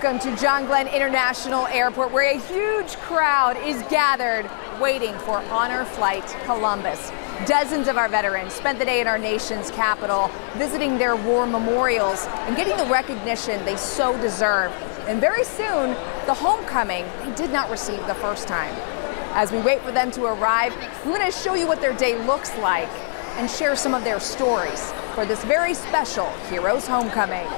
Welcome to John Glenn International Airport, where a huge crowd is gathered waiting for Honor Flight Columbus. Dozens of our veterans spent the day in our nation's capital, visiting their war memorials and getting the recognition they so deserve. And very soon, the homecoming they did not receive the first time. As we wait for them to arrive, we're going to show you what their day looks like and share some of their stories for this very special Heroes Homecoming.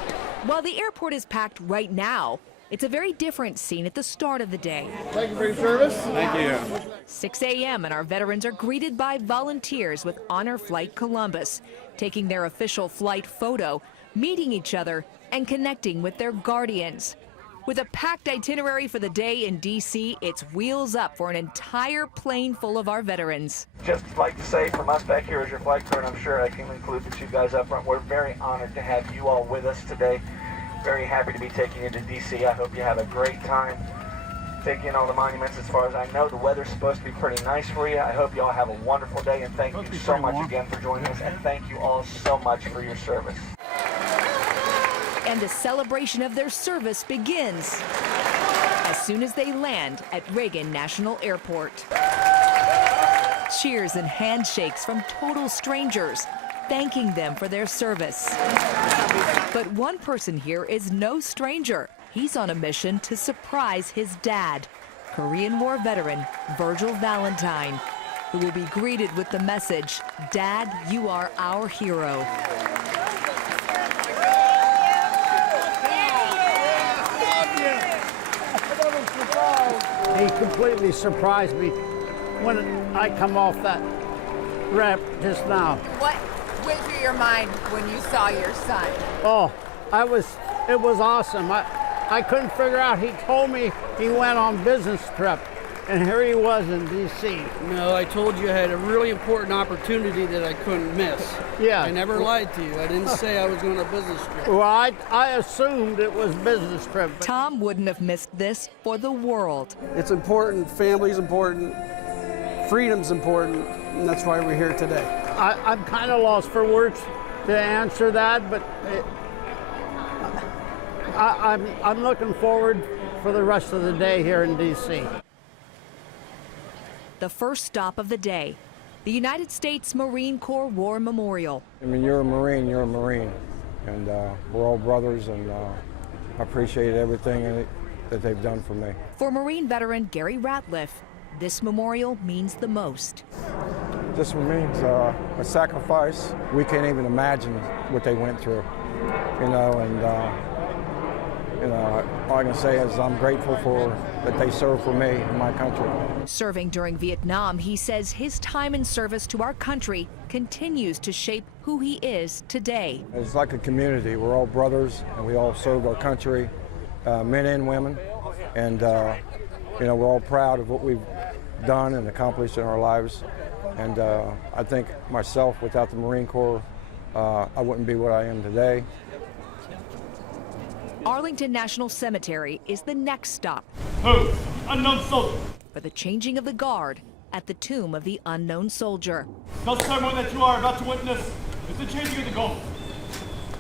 While the airport is packed right now, it's a very different scene at the start of the day. Thank you for your service. Thank you. 6 a.m. and our veterans are greeted by volunteers with Honor Flight Columbus, taking their official flight photo, meeting each other, and connecting with their guardians. With a packed itinerary for the day in D.C., it's wheels up for an entire plane full of our veterans. Just like to say from us back here as your flight crew, and I'm sure I can include the two guys up front, we're very honored to have you all with us today. Very happy to be taking you to D.C. I hope you have a great time taking in all the monuments. As far as I know, the weather's supposed to be pretty nice for you. I hope you all have a wonderful day, and thank you so much again for joining us, and thank you all so much for your service. And the celebration of their service begins as soon as they land at Reagan National Airport. Cheers and handshakes from total strangers, thanking them for their service. But one person here is no stranger. He's on a mission to surprise his dad, Korean War veteran Virgil Valentine, who will be greeted with the message, "Dad, you are our hero." He completely surprised me when I come off that rep just now. What went through your mind when you saw your son? Oh, it was awesome. I couldn't figure out. He told me he went on business trip, and here he was in D.C. No, I told you I had a really important opportunity that I couldn't miss. Yeah. I never lied to you. I didn't say I was going on a business trip. Well, I assumed it was business trip. Tom wouldn't have missed this for the world. It's important. Family's important. Freedom's important. And that's why we're here today. I'm kind of lost for words to answer that, but I'm looking forward for the rest of the day here in D.C. The first stop of the day, the United States Marine Corps War Memorial. I mean, you're a Marine, you're a Marine. And we're all brothers, and I appreciate everything that they've done for me. For Marine veteran Gary Ratliff, this memorial means the most. This means a sacrifice. We can't even imagine what they went through, you know, and all I can say is I'm grateful for that they served for me and my country. Serving during Vietnam, he says his time in service to our country continues to shape who he is today. It's like a community. We're all brothers, and we all served our country, men and women, and you know, we're all proud of what we've done and accomplished in our lives. And I think myself, without the Marine Corps, I wouldn't be what I am today. Arlington National Cemetery is the next stop. Who? Unknown soldier. For the changing of the guard at the tomb of the unknown soldier. The ceremony that you are about to witness is the changing of the guard.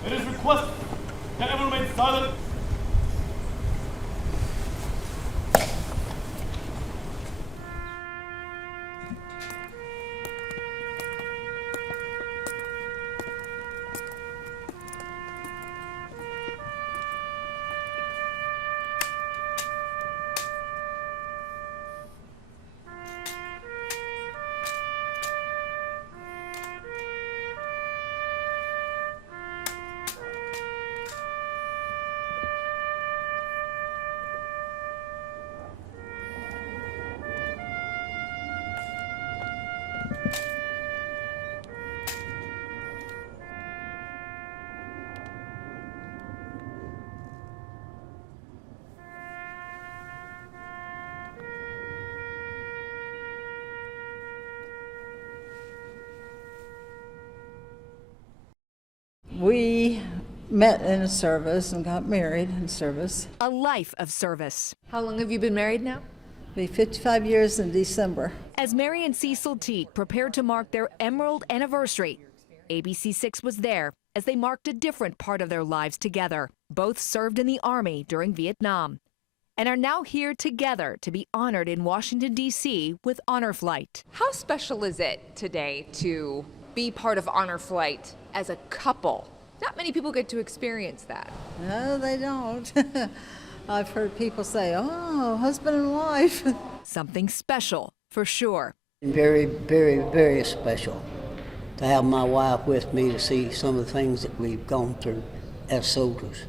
It is requested that everyone remain silent. We met in a service and got married in service. A life of service. How long have you been married now? It'll be 55 years in December. As Mary and Cecil Teague prepared to mark their Emerald anniversary, ABC6 was there as they marked a different part of their lives together. Both served in the Army during Vietnam and are now here together to be honored in Washington, D.C. with Honor Flight. How special is it today to be part of Honor Flight as a couple? Not many people get to experience that. No, they don't. I've heard people say, oh, husband and wife. Something special, for sure. Very, very, very special to have my wife with me to see some of the things that we've gone through as soldiers.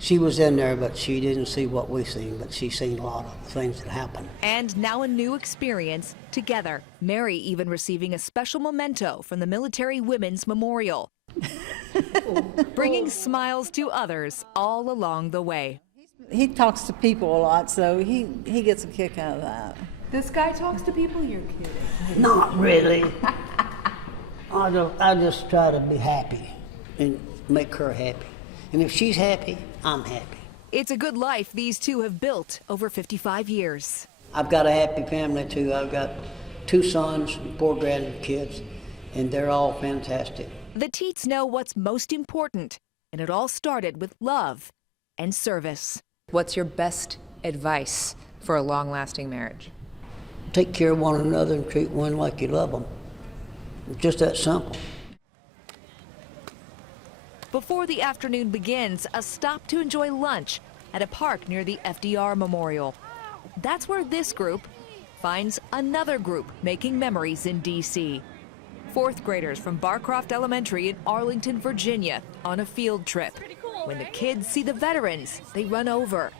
She was in there, but she didn't see what we've seen, but she's seen a lot of things that happened. And now a new experience together. Mary even receiving a special memento from the Military Women's Memorial. Bringing smiles to others all along the way. He talks to people a lot, so he gets a kick out of that. This guy talks to people? You're kidding. Not really. I just try to be happy and make her happy. And if she's happy, I'm happy. It's a good life these two have built over 55 years. I've got a happy family too. I've got 2 sons and 4 grandkids, and they're all fantastic. The Teets know what's most important, and it all started with love and service. What's your best advice for a long-lasting marriage? Take care of one another and treat one like you love them. It's just that simple. Before the afternoon begins, a stop to enjoy lunch at a park near the FDR Memorial. That's where this group finds another group making memories in D.C. 4th graders from Barcroft Elementary in Arlington, Virginia, on a field trip. When the kids see the veterans, they run over.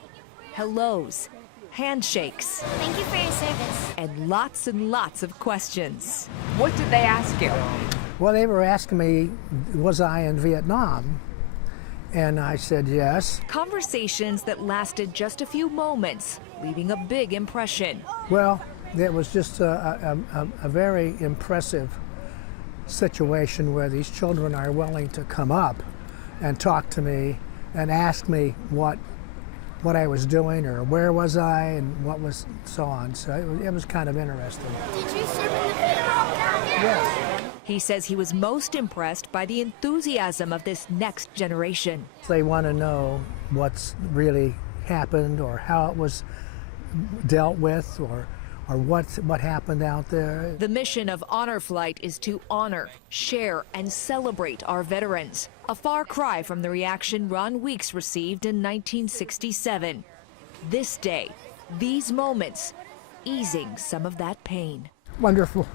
Hellos, handshakes. Thank you for your service. And lots of questions. What did they ask you? Well, they were asking me, was I in Vietnam? And I said yes. Conversations that lasted just a few moments, leaving a big impression. Well, it was just a very impressive situation where these children are willing to come up and talk to me and ask me what I was doing or where was I and what was so on. So it was kind of interesting. Did you serve in the Vietnam? Yes. He says he was most impressed by the enthusiasm of this next generation. They want to know what's really happened or how it was dealt with or what happened out there. The mission of Honor Flight is to honor, share, and celebrate our veterans. A far cry from the reaction Ron Weeks received in 1967. This day, these moments, easing some of that pain. Wonderful.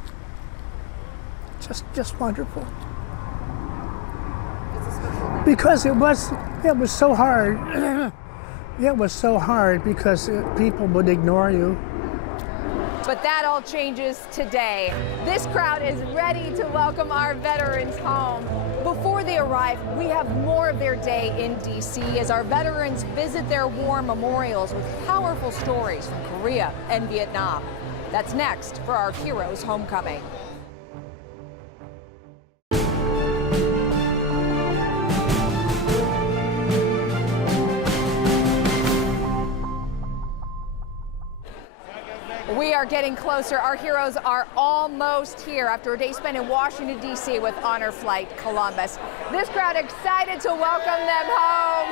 Just wonderful. Because it was so hard. It was so hard because people would ignore you. But that all changes today. This crowd is ready to welcome our veterans home. Before they arrive, we have more of their day in D.C. as our veterans visit their war memorials with powerful stories from Korea and Vietnam. That's next for our heroes' homecoming. We are getting closer. Our heroes are almost here after a day spent in Washington, D.C. with Honor Flight Columbus. This crowd excited to welcome them home.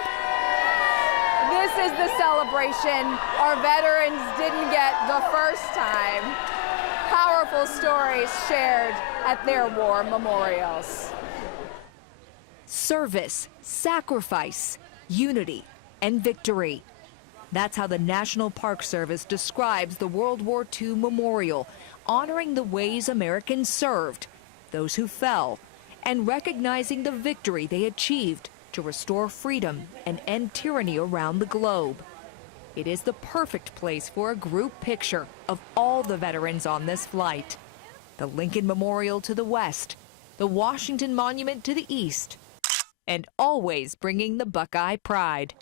This is the celebration our veterans didn't get the first time. Powerful stories shared at their war memorials. Service, sacrifice, unity, and victory. That's how the National Park Service describes the World War II Memorial, honoring the ways Americans served, those who fell, and recognizing the victory they achieved to restore freedom and end tyranny around the globe. It is the perfect place for a group picture of all the veterans on this flight. The Lincoln Memorial to the west, the Washington Monument to the east, and always bringing the Buckeye pride.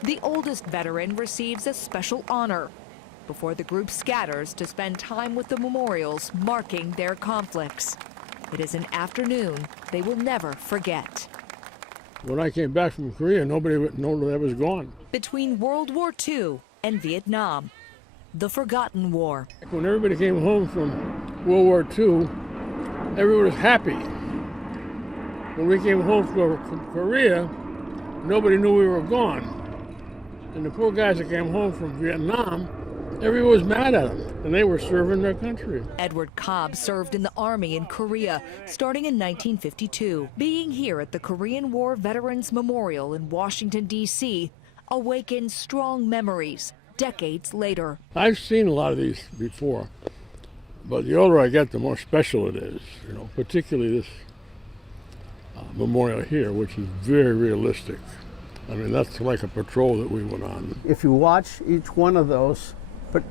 The oldest veteran receives a special honor before the group scatters to spend time with the memorials marking their conflicts. It is an afternoon they will never forget. When I came back from Korea, nobody would know that I was gone. Between World War II and Vietnam, the forgotten war. When everybody came home from World War II, everyone was happy. when we came home from Korea, nobody knew we were gone. And the poor guys that came home from Vietnam, everyone was mad at them, and they were serving their country. Edward Cobb served in the Army in Korea, starting in 1952. Being here at the Korean War Veterans Memorial in Washington, D.C., awakens strong memories decades later. I've seen a lot of these before, but the older I get, the more special it is, particularly this memorial here, which is very realistic. I mean, that's like a patrol that we went on. If you watch each one of those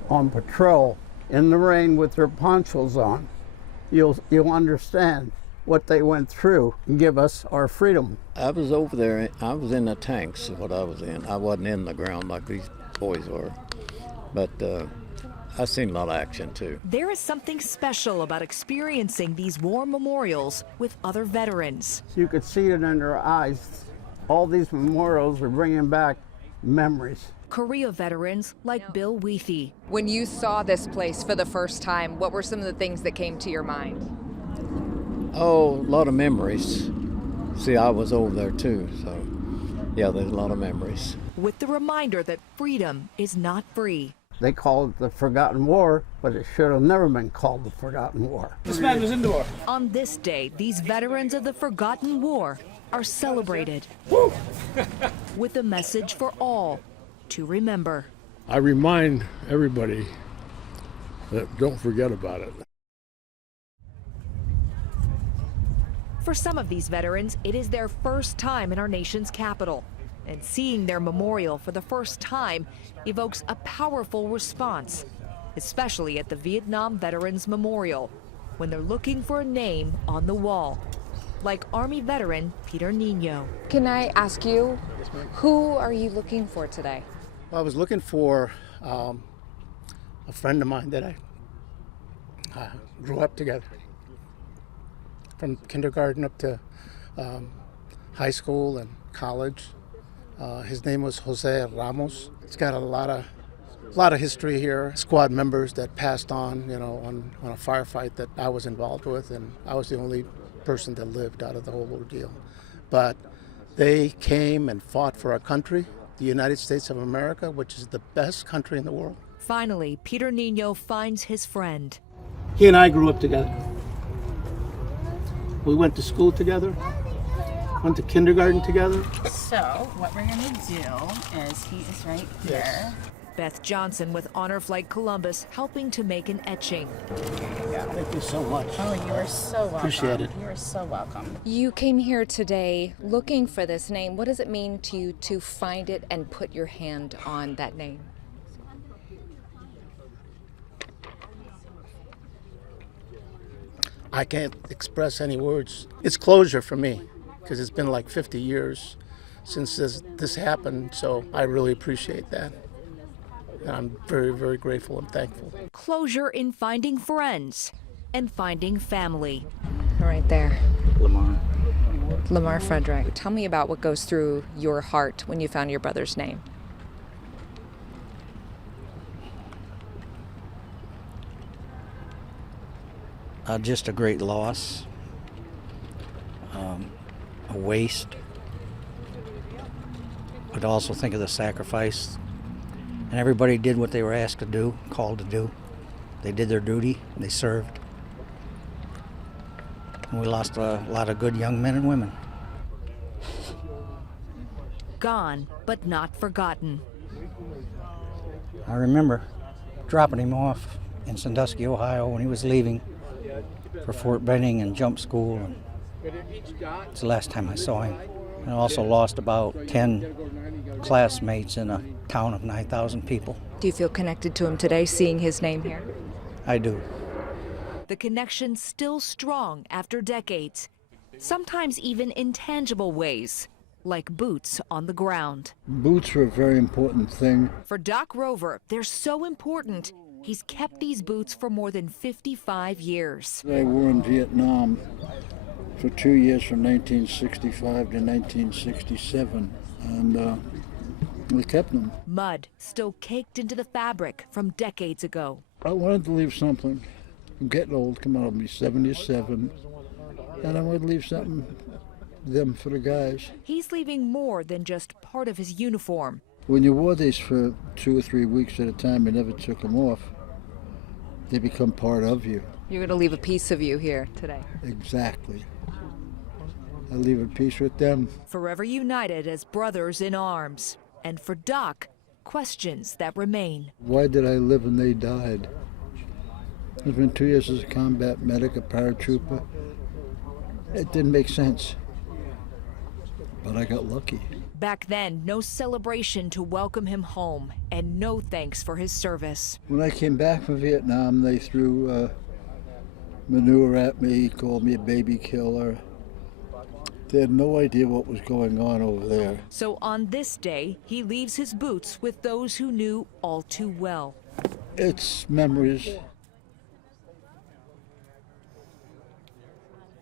on patrol in the rain with their ponchos on, you'll understand what they went through and give us our freedom. I was over there, I was in the tanks is what I was in. I wasn't in the ground like these boys were, but I've seen a lot of action too. There is something special about experiencing these war memorials with other veterans. You could see it in their eyes. All these memorials are bringing back memories. Korea veterans like Bill Weethy. When you saw this place for the first time, what were some of the things that came to your mind? Oh, a lot of memories. See, I was over there too, so yeah, there's a lot of memories. With the reminder that freedom is not free. They call it the Forgotten War, but it should have never been called the Forgotten War. This man was indoor. On this day, these veterans of the Forgotten War are celebrated with a message for all to remember. I remind everybody that don't forget about it. For some of these veterans, it is their first time in our nation's capital. And seeing their memorial for the first time evokes a powerful response, especially at the Vietnam Veterans Memorial, when they're looking for a name on the wall, like Army veteran Peter Nino. Can I ask you, who are you looking for today? Well, I was looking for a friend of mine that I grew up together, from kindergarten up to high school and college. His name was Jose Ramos. It's got a lot of history here. Squad members that passed on, on a firefight that I was involved with, and I was the only person that lived out of the whole ordeal. But they came and fought for our country, the United States of America, which is the best country in the world. Finally, Peter Nino finds his friend. He and I grew up together. We went to school together, went to kindergarten together. So what we're going to do is he is right here. Yes. Beth Johnson with Honor Flight Columbus helping to make an etching. Thank you so much. Oh, you are so welcome. Appreciate it. You are so welcome. You came here today looking for this name. What does it mean to you to find it and put your hand on that name? I can't express any words. It's closure for me, because it's been like 50 years since this happened, so I really appreciate that. And I'm very, very grateful and thankful. Closure in finding friends and finding family. Right there. Lamar Frederick. Tell me about what goes through your heart when you found your brother's name. Just a great loss, a waste, but also think of the sacrifice. And everybody did what they were asked to do, called to do. They did their duty, they served. And we lost a lot of good young men and women. Gone, but not forgotten. I remember dropping him off in Sandusky, Ohio when he was leaving for Fort Benning and jump school. And it's the last time I saw him. And I also lost about 10 classmates in a town of 9,000 people. Do you feel connected to him today, seeing his name here? I do. The connection still strong after decades, sometimes even in tangible ways, like boots on the ground. Boots are a very important thing. For Doc Rover, they're so important, he's kept these boots for more than 55 years. I wore in Vietnam for 2 years, from 1965 to 1967, and we kept them. Mud still caked into the fabric from decades ago. I wanted to leave something. I'm getting old, come on, I'll be 77, and I wanted to leave something them for the guys. He's leaving more than just part of his uniform. When you wore these for 2 or 3 weeks at a time and never took them off, they become part of you. You're going to leave a piece of you here today. Exactly. I leave a piece with them. Forever united as brothers in arms. And for Doc, questions that remain. Why did I live and they died? It's been 2 years as a combat medic, a paratrooper. It didn't make sense. But I got lucky. Back then, no celebration to welcome him home, and no thanks for his service. When I came back from Vietnam, they threw manure at me, called me a baby killer. They had no idea what was going on over there. So on this day, he leaves his boots with those who knew all too well. It's memories.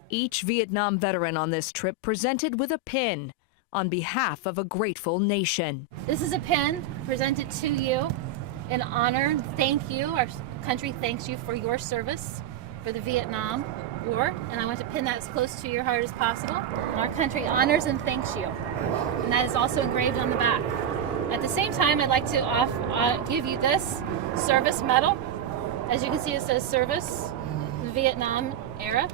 Each Vietnam veteran on this trip presented with a pin on behalf of a grateful nation. This is a pin presented to you in honor. Thank you. Our country thanks you for your service for the Vietnam War, and I want to pin that as close to your heart as possible. And our country honors and thanks you, and that is also engraved on the back. At the same time, I'd like to give you this service medal. As you can see, it says service in the Vietnam era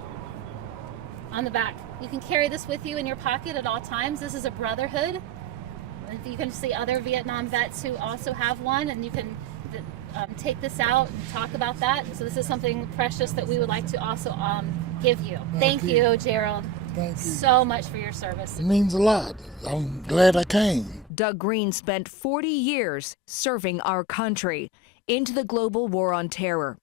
on the back. You can carry this with you in your pocket at all times. This is a brotherhood. You can see other Vietnam vets who also have one, and you can take this out and talk about that. So this is something precious that we would like to also give you. Thank you, Gerald. Thank you so much for your service. It means a lot. I'm glad I came. Doug Green spent 40 years serving our country into the global war on terror,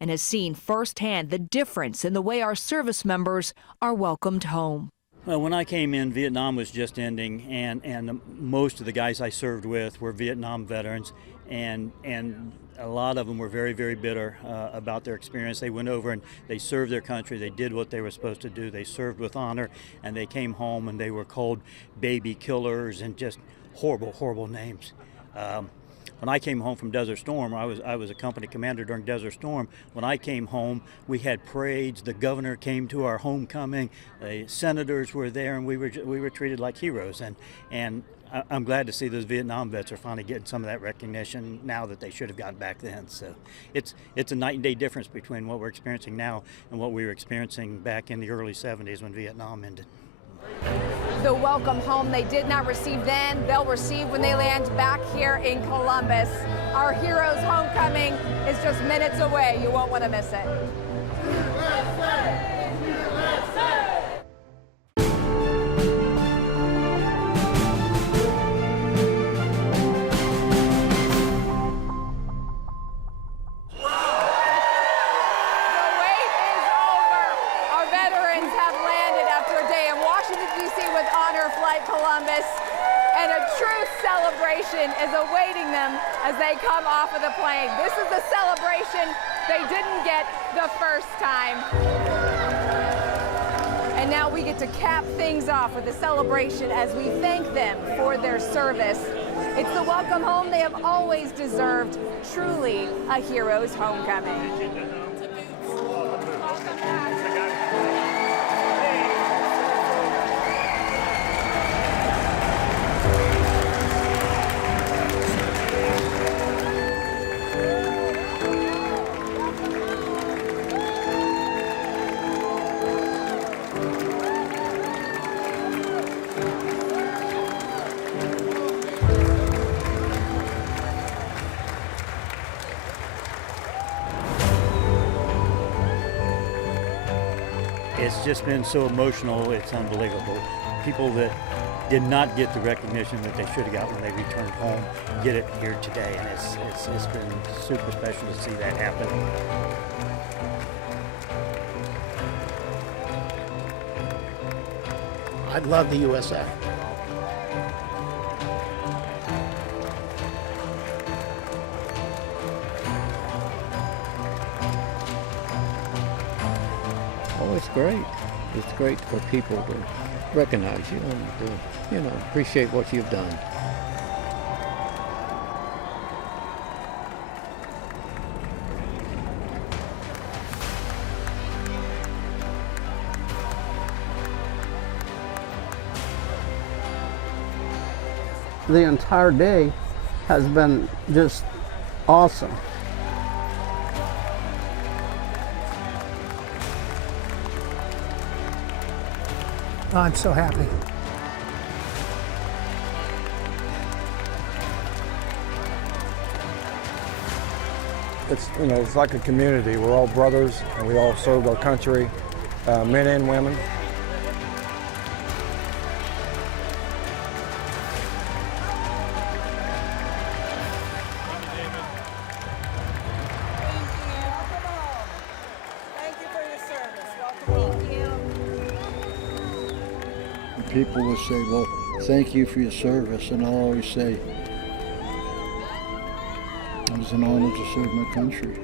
and has seen firsthand the difference in the way our service members are welcomed home. Well, when I came in, Vietnam was just ending, and most of the guys I served with were Vietnam veterans, and a lot of them were very, very bitter about their experience. They went over and they served their country. They did what they were supposed to do. They served with honor, and they came home and they were called baby killers and just horrible, horrible names. When I came home from Desert Storm, I was a company commander during Desert Storm. When I came home, we had parades. The governor came to our homecoming. The senators were there, and we were treated like heroes. And I'm glad to see those Vietnam vets are finally getting some of that recognition now that they should have gotten back then. So it's a night and day difference between what we're experiencing now and what we were experiencing back in the early 70s when Vietnam ended. The welcome home they did not receive then, they'll receive when they land back here in Columbus. Our heroes' homecoming is just minutes away. You won't want to miss it. USA! USA! Columbus, and a true celebration is awaiting them as they come off of the plane. This is the celebration they didn't get the first time. And now we get to cap things off with a celebration as we thank them for their service. It's the welcome home they have always deserved, truly a hero's homecoming. It's just been so emotional, it's unbelievable. People that did not get the recognition that they should have got when they returned home get it here today, and it's been super special to see that happen. I love the USA. Oh, it's great. It's great for people to recognize you and to, appreciate what you've done. the entire day has been just awesome. I'm so happy. It's like a community. We're all brothers, and we all served our country, men and women. People will say, well, thank you for your service, and I'll always say, it was an honor to serve my country.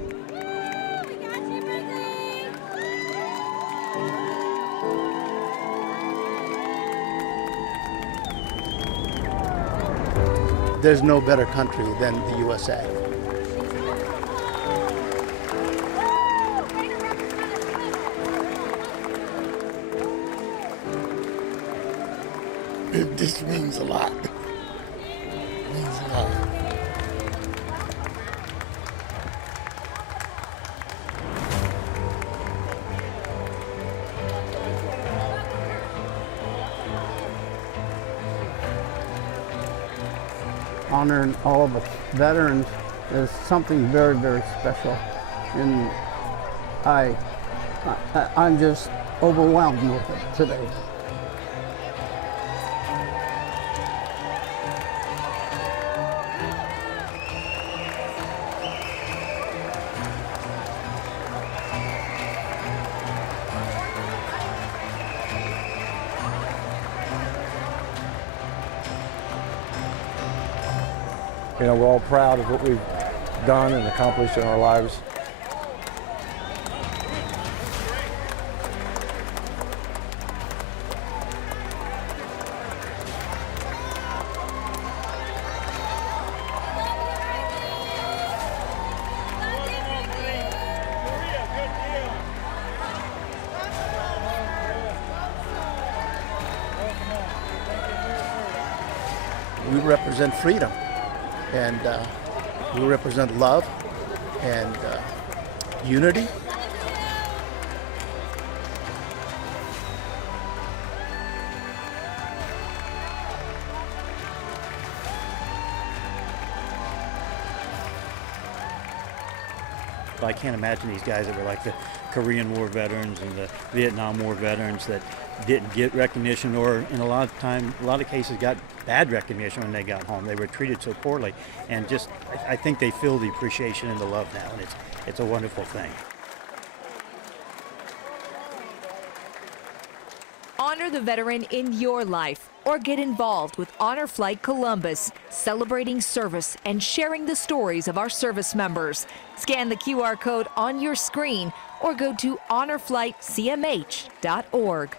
There's no better country than the USA. It just means a lot. It means a lot. Honoring all the veterans is something very, very special, and I'm just overwhelmed with it today. We're all proud of what we've done and accomplished in our lives. We represent freedom, and we represent love and unity. I can't imagine these guys that were like the Korean War veterans and the Vietnam War veterans that didn't get recognition, or in a lot of cases got bad recognition when they got home. They were treated so poorly, and just I think they feel the appreciation and the love now, and it's a wonderful thing. Honor the veteran in your life, or get involved with Honor Flight Columbus, celebrating service and sharing the stories of our service members. Scan the QR code on your screen or go to honorflightcmh.org.